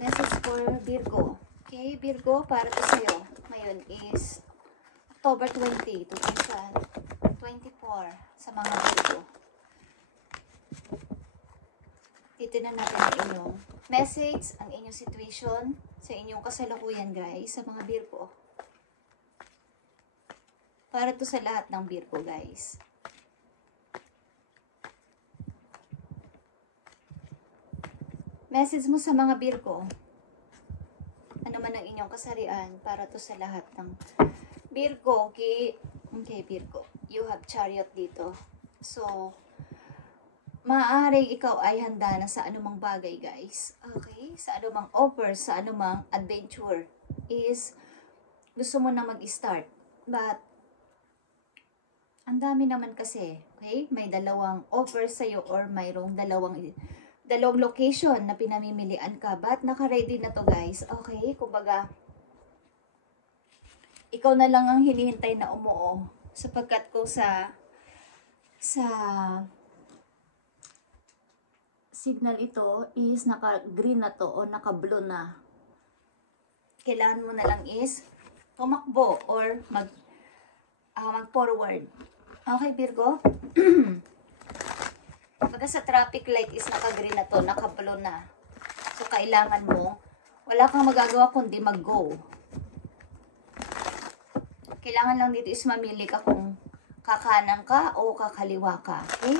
Message for Virgo. Okay, Virgo, para to sa'yo. Ngayon is October 20, 2024 sa mga Virgo. Titignan natin ang inyong message, ang inyong situation sa inyong kasalukuyan, guys, sa mga Virgo. Para to sa lahat ng Virgo, guys. Message mo sa mga Virgo. Ano man ang inyong kasarian para to sa lahat ng Virgo. Okay, Virgo. You have Chariot dito. So, maaaring ikaw ay handa na sa anumang bagay, guys. Okay? Sa anumang offer, sa anumang adventure is gusto mo na mag-start. But, ang dami naman kasi. Okay? May dalawang offer sa'yo or mayroong dalawang location na pinamimilian ka. But naka-ready na to, guys. Okay? Kumbaga, ikaw na lang ang hinihintay na umuo. Sapagkat ko sa signal ito is naka-green na to o naka-blue na. Kailangan mo na lang is tumakbo or mag-forward. Okay, Virgo? Pagka sa traffic light is naka-green na to, naka-blue na. So, kailangan mo, wala kang magagawa kundi mag-go. Kailangan lang dito is mamili ka kung kakanan ka o kakaliwa ka. Okay?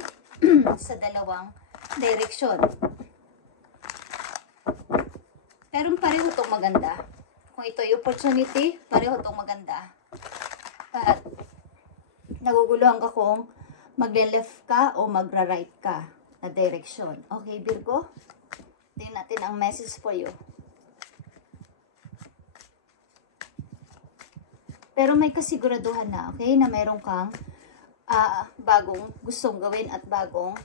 Sa dalawang direksyon. Pero pareho itong maganda. Kung ito ay opportunity, pareho itong maganda. At naguguluhan ka kung magle-left ka o magra-right ka na direction. Okay, Virgo? Tingnan natin ang message for you. Pero may kasiguraduhan na, okay, na mayroon kang bagong gustong gawin at bagong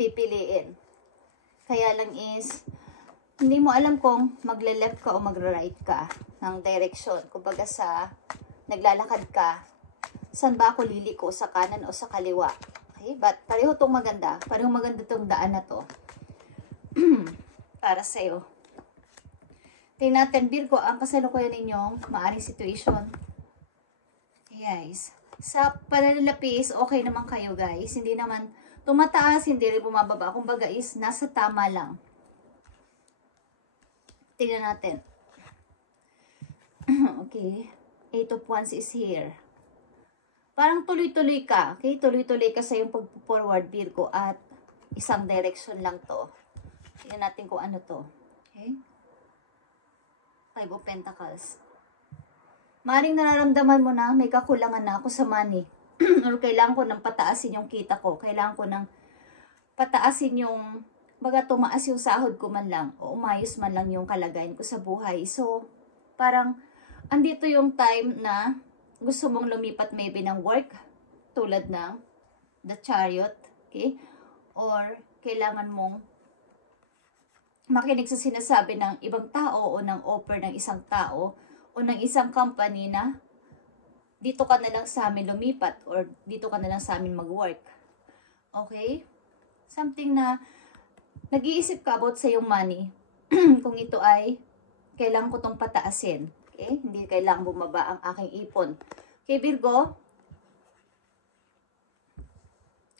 pipiliin. Kaya lang is, hindi mo alam kung magle-left ka o magra-right ka ng direction. Kumbaga naglalakad ka, saan ba ako liliko? Sa kanan o sa kaliwa? Okay? But pareho itong maganda. Pareho maganda itong daan na to. Para sa'yo. Tingnan natin, Virgo, ang kasalukuyan ninyong maaring situation. Guys, sa pananalapis, okay naman kayo, guys. Hindi naman tumataas, hindi rin bumababa. Kumbaga is, nasa tama lang. Tingnan natin. Okay. 8 of Wands is here. Parang tuloy-tuloy ka. Okay? Tuloy-tuloy ka sa iyong pag-forward, Virgo. At isang direction lang to. Tingnan natin kung ano to. Okay? 5 of Pentacles. Maring nararamdaman mo na may kakulangan na ako sa money. Or kailangan ko nang pataasin yung kita ko. Kailangan ko nang pataasin yung, baga tumaas yung sahod ko man lang. O umayos man lang yung kalagayan ko sa buhay. So, parang andito yung time na gusto mong lumipat maybe ng work, tulad ng the Chariot, okay? Or kailangan mong makinig sa sinasabi ng ibang tao o ng offer ng isang tao o ng isang company na dito ka na lang sa amin lumipat or dito ka na lang sa amin mag-work. Okay? Something na nag-iisip ka about sa iyong money. Kung ito ay kailangan ko itong pataasin. Okay? Hindi kailangan bumaba ang aking ipon. Okay, Virgo?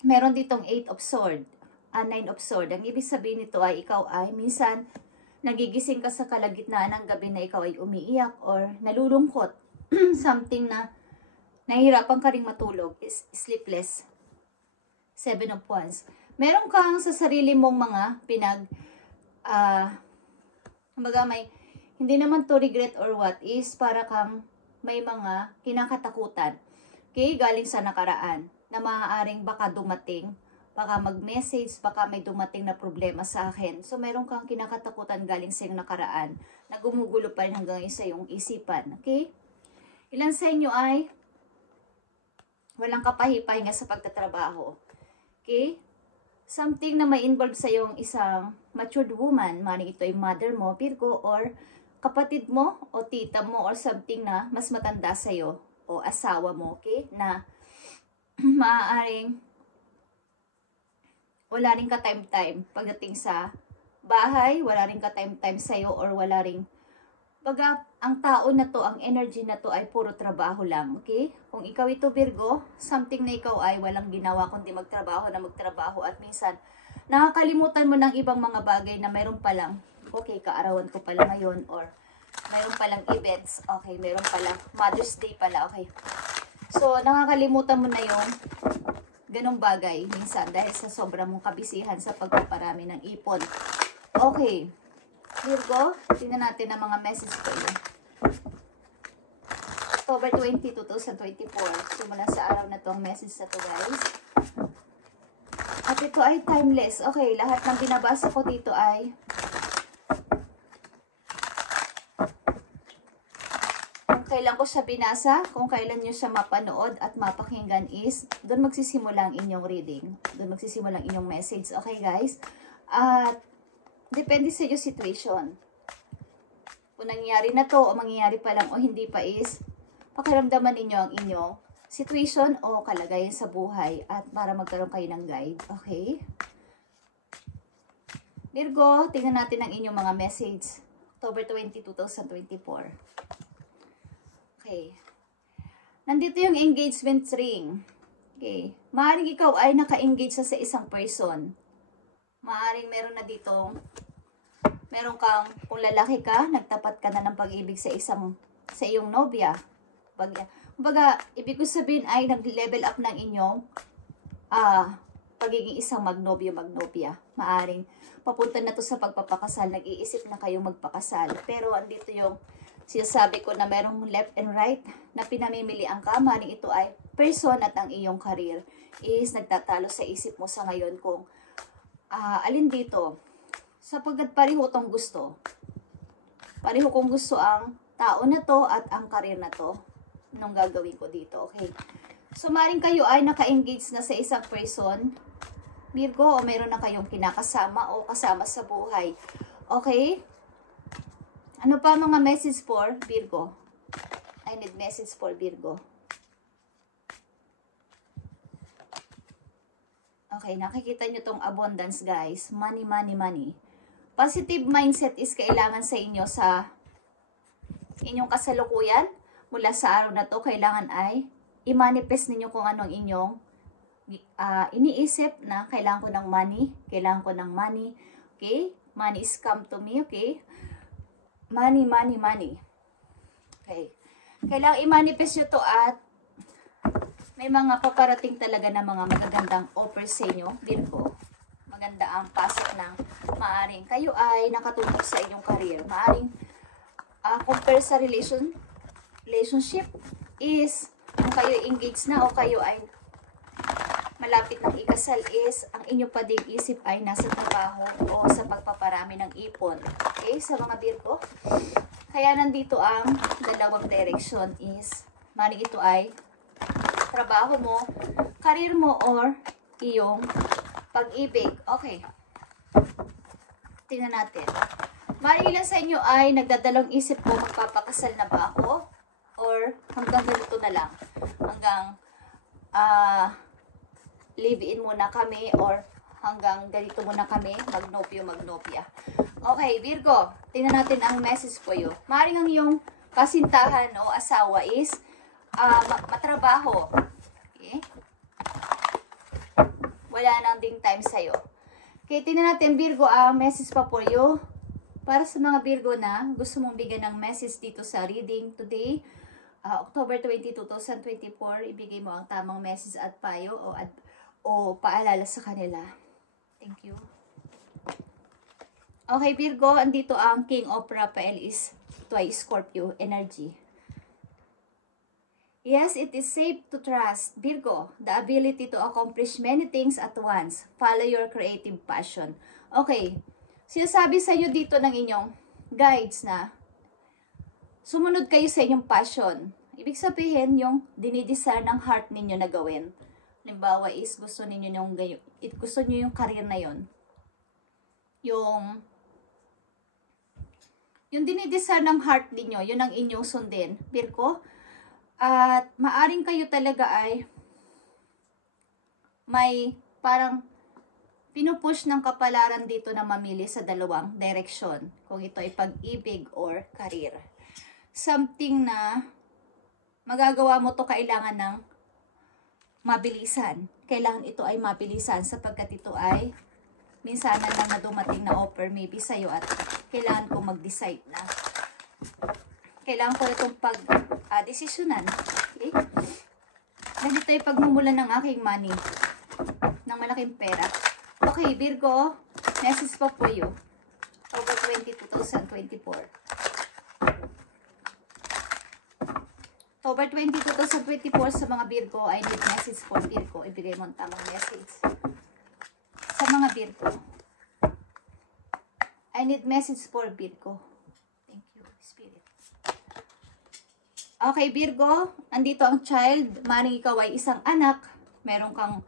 Meron ditong 8 of Swords. 9 of Swords. Ang ibig sabihin nito ay ikaw ay minsan nagigising ka sa kalagitnaan ng gabi na ikaw ay umiiyak or nalulungkot. Something na nahihirapan ka ring matulog is sleepless. 7 of Wands. Meron kang sa sarili mong mga hindi naman to regret or what, is para kang may mga kinakatakutan. Okay? Galing sa nakaraan na maaaring baka dumating, baka mag-message, baka may dumating na problema sa akin. So, meron kang kinakatakutan galing sa iyong nakaraan na gumugulo pa rin hanggang sa iyong isipan. Okay? Ilan sa inyo ay walang kapahipahinga sa pagtatrabaho. Okay? Something na may involve sa iyong isang matured woman, maaaring ito ay mother mo, Virgo, or kapatid mo, o tita mo, or something na mas matanda sa iyo, o asawa mo, okay? Na maaaring wala rin ka time-time pagdating sa bahay, wala rin ka-time-time sa'yo, or wala rin, baga, ang tao na to, ang energy na to ay puro trabaho lang, okay? Kung ikaw ito Virgo, something na ikaw ay walang ginawa kundi magtrabaho na magtrabaho, at minsan, nakakalimutan mo ng ibang mga bagay na mayroon palang, okay, kaarawan ko pala ngayon, or mayroon palang events, okay, mayroon palang Mother's Day pala, okay. So, nakakalimutan mo na yung ganong bagay minsan dahil sa sobrang mong kabisihan sa pagpaparami ng ipon. Okay, Virgo, tingnan natin ang mga message ko yun. October 20, 2024. Simula sa araw na to ang message na to, guys. At ito ay timeless. Okay, lahat ng binabasa ko dito ay kung kailan ko siya binasa, kung kailan nyo siya mapanood at mapakinggan is, doon magsisimula ang inyong reading. Doon magsisimula ang inyong message. Okay, guys? At depende sa iyo situation. Kung nangyayari na to o mangyayari pa lang o hindi pa is, pakiramdaman ninyo ang inyong situation o kalagayan sa buhay at para magkaroon kayo ng guide. Okay? Virgo, tingnan natin ang inyong mga message. October 20, 2024. Okay. Nandito yung engagement ring. Okay. Maaaring ikaw ay naka-engage sa isang person. Maaaring meron na ditong, meron kang, kung lalaki ka, nagtapat ka na ng pag-ibig sa iyong nobya. Kumbaga, ibig ko sabihin ay nag-level up ng inyong pagiging isang magnobya. Maaaring papunta na to sa pagpapakasal, nag-iisip na kayong magpakasal. Pero andito yung sinasabi ko na merong left and right na pinamimilian ka. Maaaring ito ay person at ang iyong career is nagtatalo sa isip mo sa ngayon kung alin dito, sapagkat pareho tong gusto. Pareho kong gusto ang tao na to at ang career na to nung gagawin ko dito, okay? So, maring kayo ay naka-engage na sa isang person, Virgo, o meron na kayong kinakasama o kasama sa buhay. Okay? Ano pa mga message for Virgo? I need message for Virgo. Okay, nakikita nyo tong abundance, guys. Money, money, money. Positive mindset is kailangan sa inyo sa inyong kasalukuyan. Mula sa araw na to, kailangan ay i-manifest ninyo kung anong inyong iniisip na kailangan ko ng money. Kailangan ko ng money. Okay? Money is come to me. Okay? Money, money, money. Okay. Kailangan i-manifest nyo to at may mga paparating talaga na mga magagandang offer sa inyo, Virgo. Maganda ang pasok ng maaring kayo ay nakatutok sa inyong career. Maaring compare sa relationship is kung kayo engaged na o kayo ay malapit ng ikasal is ang inyong padig-isip ay nasa trabaho o sa pagpaparami ng ipon. Okay, sa mga Virgo. Kaya nandito ang dalawang direction is maaring ito ay trabaho mo, career mo, or iyong pag-ibig. Okay. Tingnan natin. Maaaring ilan sa inyo ay nagdadalawang isip ko, magpapakasal na ba ako? Or hanggang ganito na lang? Hanggang live-in muna kami, or hanggang ganito muna kami, magnopya. Okay, Virgo. Tingnan natin ang message po yun. Maaaring ang iyong kasintahan o asawa is matrabaho. Okay? Wala nang ding time sa'yo. Okay, tingnan natin, Virgo, ang message pa po you. Para sa mga Virgo na gusto mong bigyan ng message dito sa reading today, October 20, 2024, ibigay mo ang tamang message at payo o paalala sa kanila. Thank you. Okay, Virgo, andito ang King of Raphael is twice Scorpio energy. Yes, it is safe to trust, Virgo, the ability to accomplish many things at once. Follow your creative passion. Okay, sinasabi sa inyo dito ng inyong guides na sumunod kayo sa inyong passion. Ibig sabihin, yung dinidesire ng heart ninyo na gawin. Halimbawa is gusto niyo yung career na yon. Yung dinidesire ng heart ninyo, yun ang inyong sundin, Virgo. At maaring kayo talaga ay may parang pinupush ng kapalaran dito na mamili sa dalawang direksyon. Kung ito ay pag-ibig or career. Something na magagawa mo to kailangan ng mabilisan. Kailangan ito ay mabilisan sapagkat ito ay minsan na lang na dumating na offer maybe sa'yo at kailangan ko mag-decide na. Kailangan ko itong pag-desisyonan. Okay? Ganito ay pagmumulan ng aking money. Ng malaking pera. Okay, Virgo, message po for you. October 20, 2024. October 20, 2024 sa mga Virgo, I need message for Virgo. Ibigay mo ang tamang message. Sa mga Virgo. I need message for Virgo. Thank you, Spirit. Okay, Virgo. Andito ang child. Maring ikaw ay isang anak. Meron kang,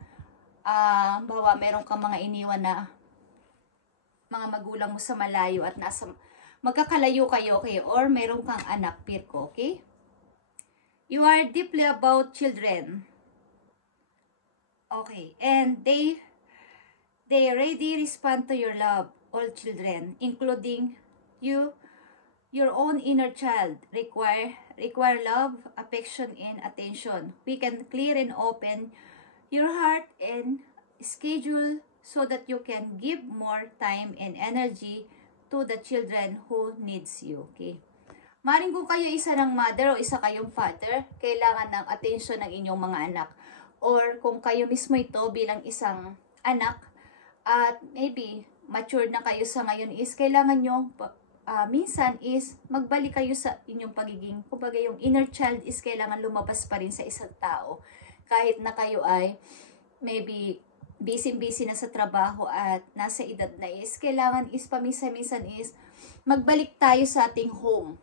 meron kang mga iniwan na mga magulang mo sa malayo at nasa, magkakalayo kayo, okay? Or meron kang anak, Virgo, okay? You are deeply about children. Okay, and they already respond to your love, all children, including you, your own inner child, require love, affection, and attention. We can clear and open your heart and schedule so that you can give more time and energy to the children who needs you. Okay. Maring kung kayo isa ng mother o isa kayong father, kailangan ng attention ng inyong mga anak. Or kung kayo mismo ito bilang isang anak, at maybe mature na kayo sa ngayon is kailangan nyo minsan is magbalik kayo sa inyong pagiging, kumbaga yung inner child is kailangan lumabas pa rin sa isang tao. Kahit na kayo ay maybe busy na sa trabaho at nasa edad na is, kailangan is paminsan-minsan is magbalik tayo sa ating home.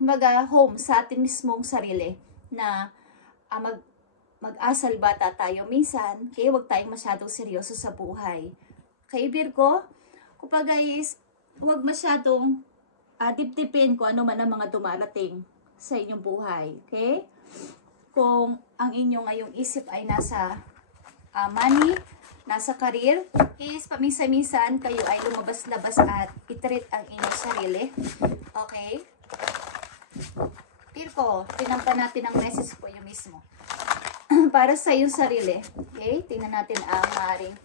Kumbaga home sa ating mismong sarili na mag-asal bata tayo minsan, kaya huwag tayong masyadong seryoso sa buhay. Kay Virgo, kumbaga is, huwag masyadong dip-dipin kung ano man ang mga dumarating sa inyong buhay. Okay? Kung ang inyong ngayong isip ay nasa money, nasa career, is paminsan-minsan kayo ay lumabas-labas at itreat ang inyong sarili. Okay? Virgo, tinampan natin ang message po yung mismo. Para sa iyong sarili. Okay? Tingnan natin ang maaaring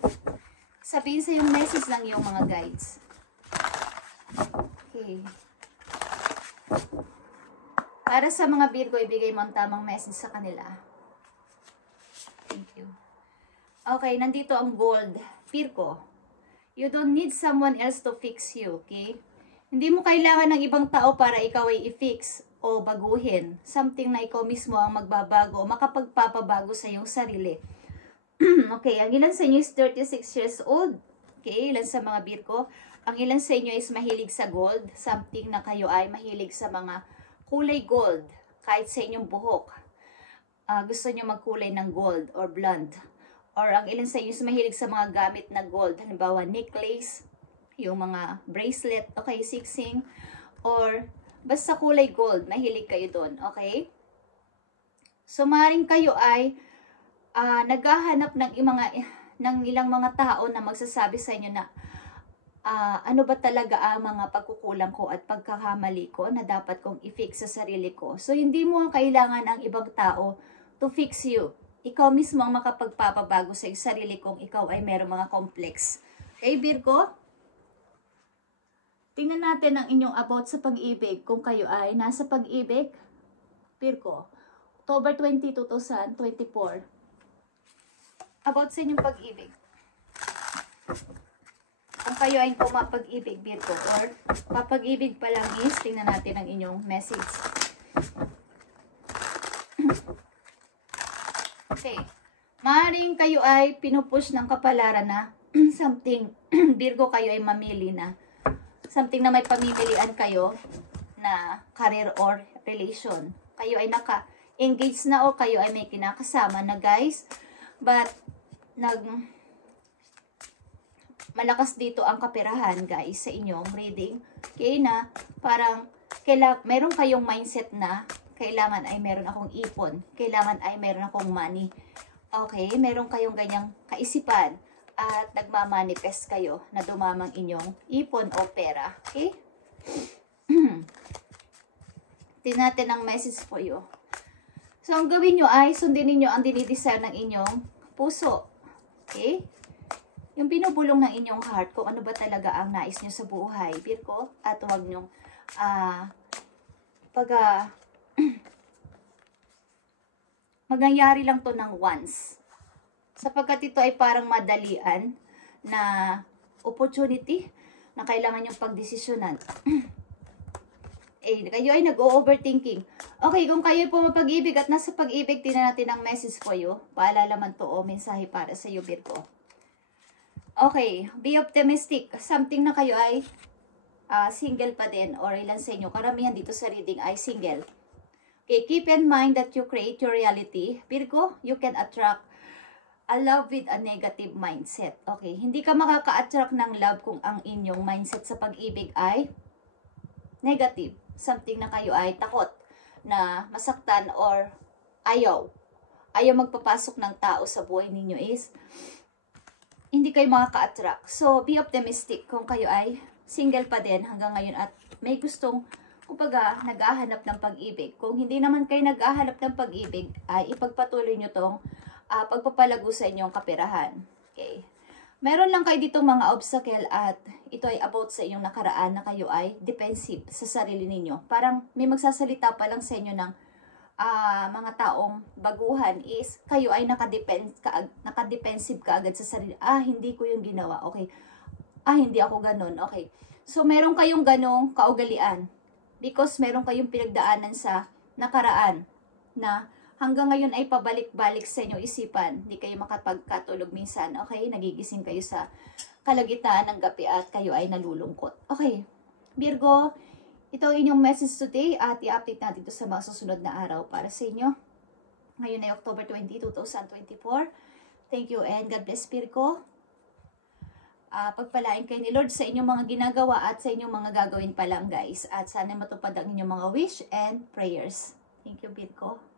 sabihin sa yung message ng iyong mga guides. Okay. Para sa mga Virgo, ibigay mo ang tamang message sa kanila. Thank you. Okay, nandito ang gold. Virgo, you don't need someone else to fix you, okay? Hindi mo kailangan ng ibang tao para ikaw ay i-fix o baguhin. Something na ikaw mismo ang magbabago o makapagpapabago sa iyong sarili. Okay, ang ilan sa inyo is 36 years old. Okay, ilan sa mga Virgo. Ang ilan sa inyo is mahilig sa gold. Something na kayo ay mahilig sa mga kulay gold. Kahit sa inyong buhok. Gusto nyo magkulay ng gold or blonde. Or ang ilan sa inyo is mahilig sa mga gamit na gold. Halimbawa, necklace, yung mga bracelet, okay, siksing, or basta kulay gold, mahilig kayo doon, okay? So, maaaring kayo ay naghahanap ng ilang mga tao na magsasabi sa inyo na ano ba talaga ang mga pagkukulang ko at pagkakamali ko na dapat kong i-fix sa sarili ko. So, hindi mo kailangan ang ibang tao to fix you. Ikaw mismo ang makapagpapabago sa sarili kung ikaw ay mayroong mga complex. Okay, Virgo? Tingnan natin ang inyong about sa pag-ibig. Kung kayo ay nasa pag-ibig, Virgo, October 20, 2024. About sa inyong pag-ibig. Kung kayo ay pumapag-ibig, Virgo, or papag-ibig pa lang is, tingnan natin ang inyong message. Okay. Maaaring kayo ay pinupush ng kapalaran na something, Virgo, kayo ay mamili na. Something na may pamimilian kayo na career or relation. Kayo ay naka-engage na o kayo ay may kinakasama na guys. But, malakas dito ang kaperahan guys sa inyong reading. Okay na, parang meron kayong mindset na kailangan ay meron akong ipon. Kailangan ay meron akong money. Okay, meron kayong ganyang kaisipan. at nagmamanifest kayo na dumamang inyong ipon o pera. Okay? Tingnan natin ang message for you. So, ang gawin nyo ay sundin ninyo ang dinidesire ng inyong puso. Okay? Yung binubulong ng inyong heart, kung ano ba talaga ang nais nyo sa buhay, Virgo, at huwag nyong mangyayari lang to ng once. Sapagkat ito ay parang madalian na opportunity na kailangan yung pagdesisyonan. Kayo ay nag-overthinking. Okay, kung kayo ay pumapag-ibig at nasa pag-ibig, tingnan natin ang message for you. Paalala man to o mensahe para sa iyo, Virgo. Okay, be optimistic. Something na kayo ay single pa din or ilan sa inyo. Karamihan dito sa reading ay single. Okay, keep in mind that you create your reality. Virgo, you can attract a love with a negative mindset. Okay, hindi ka makaka-attract ng love kung ang inyong mindset sa pag-ibig ay negative. Something na kayo ay takot na masaktan or ayaw magpapasok ng tao sa buhay ninyo is hindi kayo makaka-attract. So, be optimistic kung kayo ay single pa din hanggang ngayon at may gustong, kumbaga, naghahanap ng pag-ibig. Kung hindi naman kayo naghahanap ng pag-ibig, ay ipagpatuloy nyo tong pagpapalago sa inyong kaperahan. Okay. Meron lang kayo ditong mga obstacle at ito ay about sa inyong nakaraan na kayo ay defensive sa sarili ninyo. Parang may magsasalita pa lang sa inyo ng mga taong baguhan is kayo ay nakadefensive ka agad sa sarili. Hindi ko yung ginawa. Okay. Hindi ako ganun. Okay. So, meron kayong ganong kaugalian because meron kayong pinagdaanan sa nakaraan na hanggang ngayon ay pabalik-balik sa inyong isipan. Hindi kayo makapagkatulog minsan. Okay? Nagigising kayo sa kalagitnaan ng gabi at kayo ay nalulungkot. Okay. Virgo, ito ang inyong message today at i-update natin ito sa mga susunod na araw para sa inyo. Ngayon ay October 20, 2024. Thank you and God bless, Virgo. Pagpalain kayo ni Lord sa inyong mga ginagawa at sa inyong mga gagawin pa lang, guys. At sana matupad ang inyong mga wish and prayers. Thank you, Virgo.